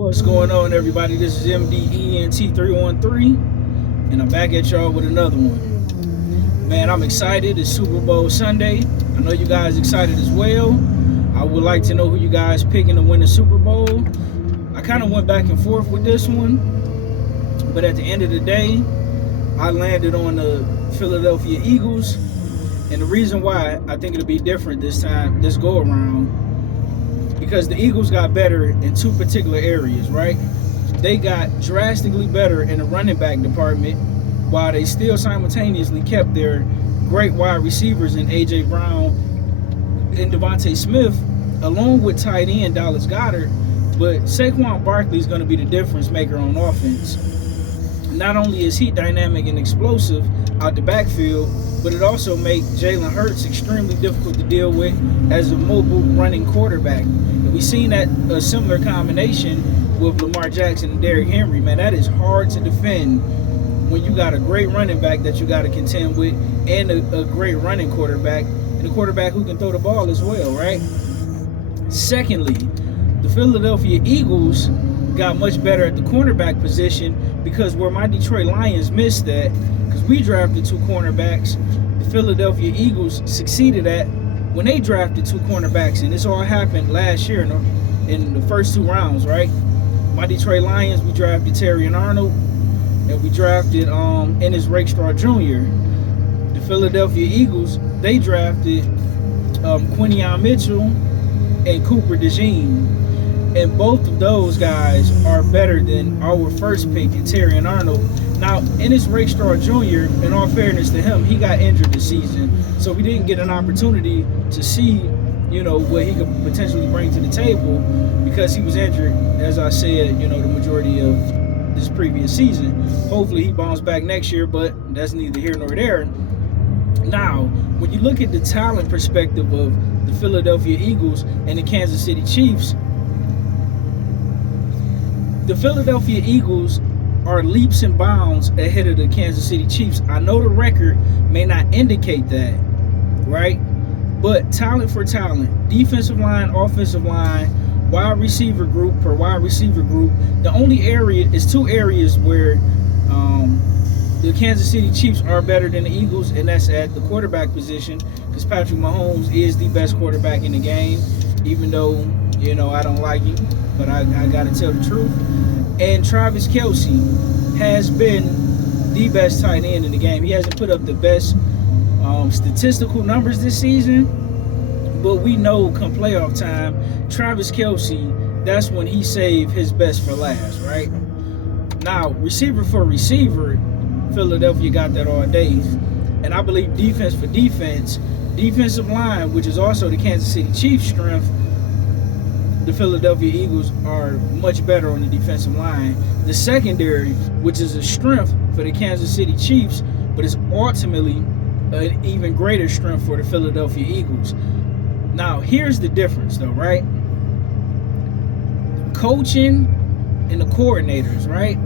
What's going on, everybody? This is MDENT313, and I'm back at y'all with another one. Man, I'm excited. It's Super Bowl Sunday. I know you guys excited as well. I would like to know who you guys picking to win the Super Bowl. I kind of went back and forth with this one, but at the end of the day, I landed on the Philadelphia Eagles. And the reason why I think it'll be different this time, this go around, because the Eagles got better in two particular areas, right? They got drastically better in the running back department, while they still simultaneously kept their great wide receivers in A.J. Brown and Devontae Smith, along with tight end Dallas Goedert. But Saquon Barkley is going to be the difference maker on offense. Not only is he dynamic and explosive out the backfield, but it also makes Jalen Hurts extremely difficult to deal with as a mobile running quarterback. And we've seen that a similar combination with Lamar Jackson and Derrick Henry. Man, that is hard to defend when you got a great running back that you got to contend with and a great running quarterback, and a quarterback who can throw the ball as well, right? Secondly, the Philadelphia Eagles got much better at the cornerback position, because where my Detroit Lions missed that, because we drafted two cornerbacks, the Philadelphia Eagles succeeded at when they drafted two cornerbacks, and this all happened last year in the first two rounds, right? My Detroit Lions, we drafted Terrion Arnold, and we drafted Ennis Rakestraw Jr. The Philadelphia Eagles, they drafted Quinion Mitchell and Cooper DeJean. And both of those guys are better than our first pick in Terrion Arnold. Now, Ennis Rakestraw Jr., in all fairness to him, he got injured this season. So we didn't get an opportunity to see, what he could potentially bring to the table, because he was injured, as I said, the majority of this previous season. Hopefully he bounces back next year, but that's neither here nor there. Now, when you look at the talent perspective of the Philadelphia Eagles and the Kansas City Chiefs, the Philadelphia Eagles are leaps and bounds ahead of the Kansas City Chiefs. I know the record may not indicate that, right? But talent for talent, defensive line, offensive line, wide receiver group per wide receiver group, the only area is two areas where the Kansas City Chiefs are better than the Eagles, and that's at the quarterback position, because Patrick Mahomes is the best quarterback in the game, even though, I don't like him, but I got to tell the truth. And Travis Kelce has been the best tight end in the game. He hasn't put up the best statistical numbers this season, but we know come playoff time, Travis Kelce, that's when he saved his best for last, right? Now, receiver for receiver, Philadelphia got that all day. And I believe defense for defense, defensive line, which is also the Kansas City Chiefs' strength, the Philadelphia Eagles are much better on the defensive line. The secondary, which is a strength for the Kansas City Chiefs, but it's ultimately an even greater strength for the Philadelphia Eagles. Now, here's the difference, though, right? Coaching and the coordinators, right?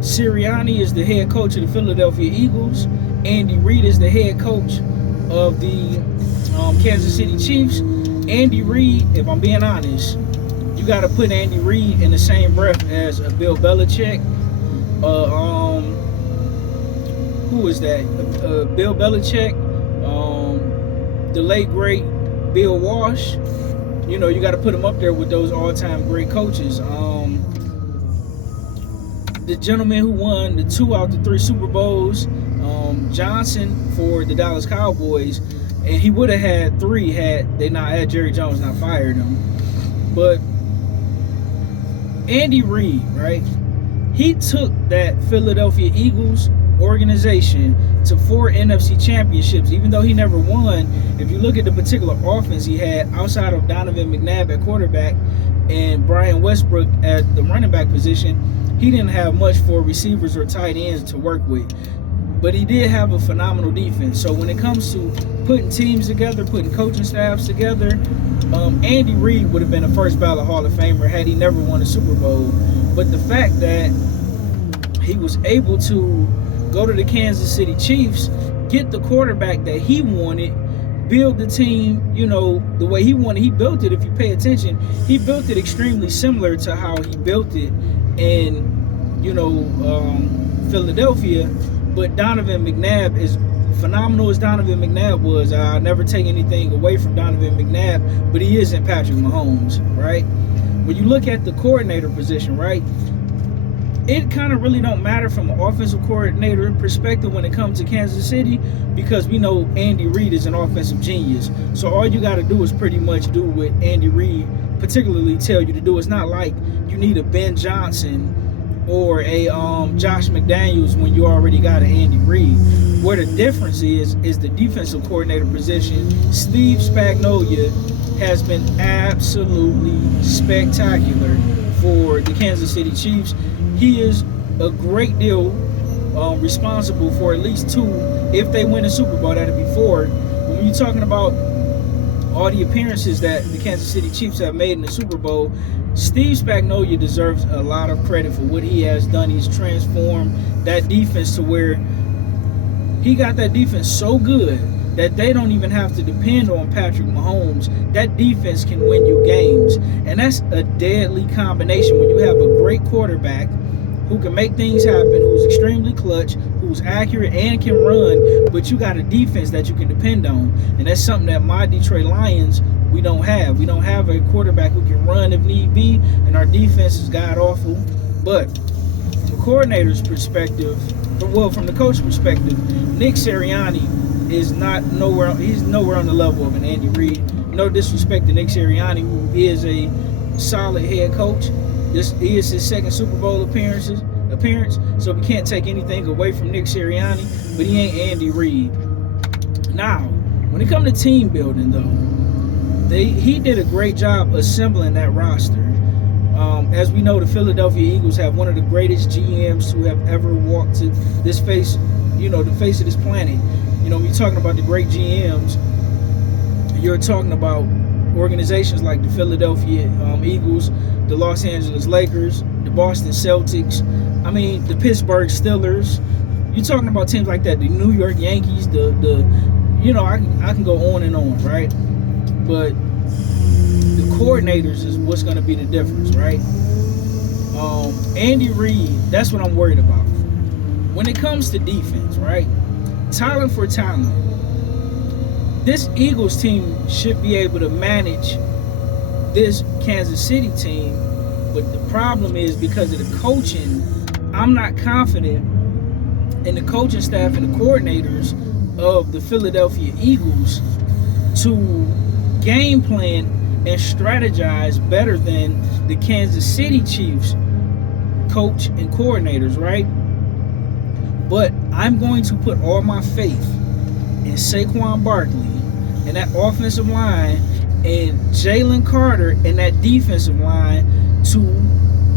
Sirianni is the head coach of the Philadelphia Eagles. Andy Reid is the head coach of the Kansas City Chiefs. Andy Reid, if I'm being honest, you got to put Andy Reid in the same breath as Bill Belichick. Who is that? Bill Belichick, the late great Bill Walsh. You got to put him up there with those all-time great coaches. The gentleman who won the 2 out of 3 Super Bowls, Johnson for the Dallas Cowboys, and he would have had 3 had they not had Jerry Jones not fired him. But Andy Reid, right? He took that Philadelphia Eagles organization to 4 NFC championships, even though he never won. If you look at the particular offense he had outside of Donovan McNabb at quarterback and Brian Westbrook at the running back position, he didn't have much for receivers or tight ends to work with. But he did have a phenomenal defense. So when it comes to putting teams together, putting coaching staffs together, Andy Reid would have been a first ballot Hall of Famer had he never won a Super Bowl. But the fact that he was able to go to the Kansas City Chiefs, get the quarterback that he wanted, build the team, you know, the way he wanted. He built it, if you pay attention, he built it extremely similar to how he built it in, you know, Philadelphia. But Donovan McNabb, is phenomenal as Donovan McNabb was, I never take anything away from Donovan McNabb, but he isn't Patrick Mahomes, right? When you look at the coordinator position, right, it kind of really don't matter from an offensive coordinator perspective when it comes to Kansas City, because we know Andy Reid is an offensive genius. So all you got to do is pretty much do what Andy Reid particularly tell you to do. It's not like you need a Ben Johnson or a Josh McDaniels when you already got an Andy Reid. Where the difference is the defensive coordinator position. Steve Spagnuolo has been absolutely spectacular for the Kansas City Chiefs. He is a great deal responsible for at least 2, if they win a Super Bowl, that'd be 4. When you're talking about all the appearances that the Kansas City Chiefs have made in the Super Bowl, Steve Spagnuolo deserves a lot of credit for what he has done. He's transformed that defense to where he got that defense so good that they don't even have to depend on Patrick Mahomes. That defense can win you games. And that's a deadly combination when you have a great quarterback who can make things happen, who's extremely clutch, who's accurate and can run, but you got a defense that you can depend on. And that's something that my Detroit Lions, we don't have. We don't have a quarterback who can run if need be, and our defense is god-awful. But from a coordinator's perspective, well, from the coach perspective, Nick Sirianni is he's nowhere on the level of an Andy Reid. No disrespect to Nick Sirianni, who is a solid head coach. This is his second Super Bowl appearance, so we can't take anything away from Nick Sirianni, but he ain't Andy Reid. Now, when it comes to team building, though, he did a great job assembling that roster. As we know, the Philadelphia Eagles have one of the greatest GMs who have ever walked to this face, the face of this planet. When you're talking about the great GMs, you're talking about organizations like the Philadelphia Eagles, the Los Angeles Lakers, the Boston Celtics, the Pittsburgh Steelers. You're talking about teams like that, the New York Yankees, I can go on and on, right? But the coordinators is what's going to be the difference, right? Andy Reid, that's what I'm worried about. When it comes to defense, right? Talent for talent. This Eagles team should be able to manage this Kansas City team, but the problem is because of the coaching, I'm not confident in the coaching staff and the coordinators of the Philadelphia Eagles to game plan and strategize better than the Kansas City Chiefs coach and coordinators, right? But I'm going to put all my faith in Saquon Barkley and that offensive line and Jalen Carter and that defensive line to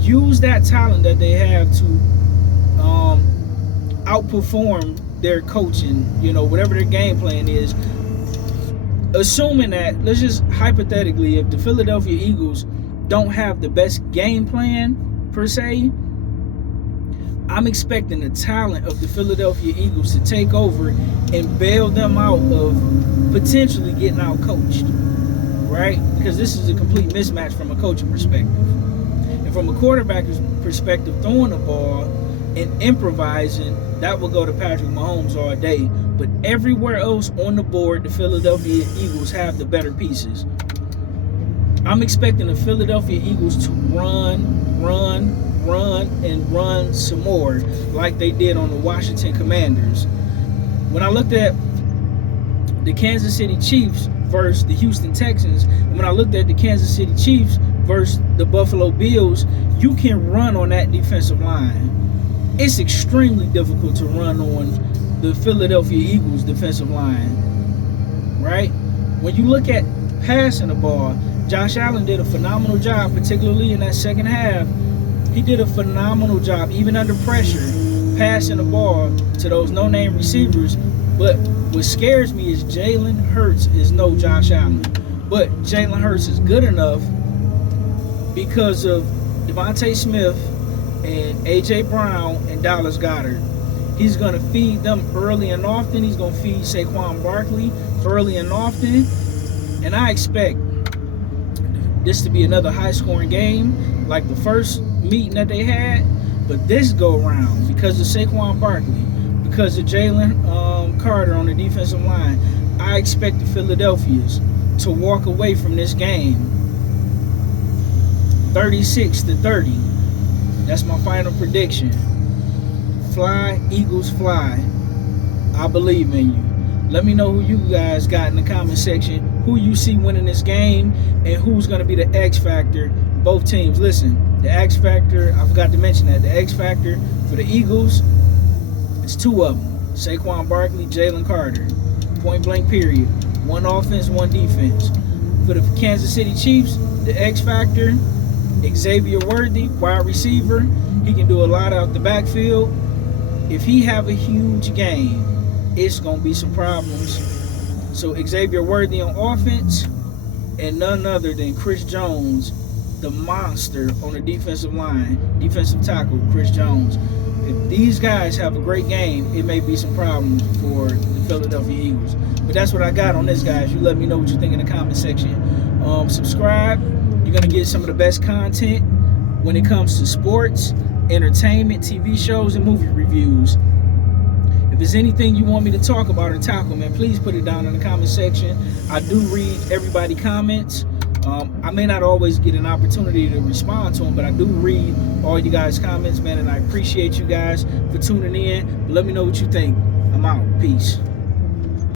use that talent that they have to outperform their coaching, whatever their game plan is. Assuming that, let's just hypothetically, if the Philadelphia Eagles don't have the best game plan per se, I'm expecting the talent of the Philadelphia Eagles to take over and bail them out of potentially getting out coached, right? Because this is a complete mismatch from a coaching perspective. And from a quarterback's perspective, throwing the ball and improvising, that will go to Patrick Mahomes all day. But everywhere else on the board, the Philadelphia Eagles have the better pieces. I'm expecting the Philadelphia Eagles to run and run some more like they did on the Washington Commanders. When I looked at the Kansas City Chiefs versus the Houston Texans, and when I looked at the Kansas City Chiefs versus the Buffalo Bills, you can run on that defensive line. It's extremely difficult to run on the Philadelphia Eagles defensive line, right? When you look at passing the ball, Josh Allen did a phenomenal job, particularly in that second half. He did a phenomenal job, even under pressure, passing the ball to those no-name receivers. But what scares me is Jalen Hurts is no Josh Allen. But Jalen Hurts is good enough because of Devontae Smith and A.J. Brown and Dallas Goedert. He's going to feed them early and often. He's going to feed Saquon Barkley. early and often, and I expect this to be another high-scoring game like the first meeting that they had. But this go around, because of Saquon Barkley, because of Jalen Carter on the defensive line, I expect the Philadelphians to walk away from this game 36-30. That's my final prediction. Fly, Eagles, fly. I believe in you. Let me know who you guys got in the comment section, who you see winning this game, and who's going to be the X factor. Both teams. Listen, the X factor, I forgot to mention that. The X factor for the Eagles, it's two of them. Saquon Barkley, Jalen Carter. Point blank period. One offense, one defense. For the Kansas City Chiefs, the X factor, Xavier Worthy, wide receiver. He can do a lot out the backfield. If he have a huge game, it's going to be some problems. So Xavier Worthy on offense, and none other than Chris Jones, the monster on the defensive line, defensive tackle, Chris Jones. If these guys have a great game, it may be some problems for the Philadelphia Eagles. But that's what I got on this, guys. You let me know what you think in the comment section. Subscribe. You're going to get some of the best content when it comes to sports, entertainment, TV shows, and movie reviews. If there's anything you want me to talk about or tackle, man, please put it down in the comment section. I do read everybody's comments. I may not always get an opportunity to respond to them, but I do read all you guys' comments, man, and I appreciate you guys for tuning in. But let me know what you think. I'm out. Peace.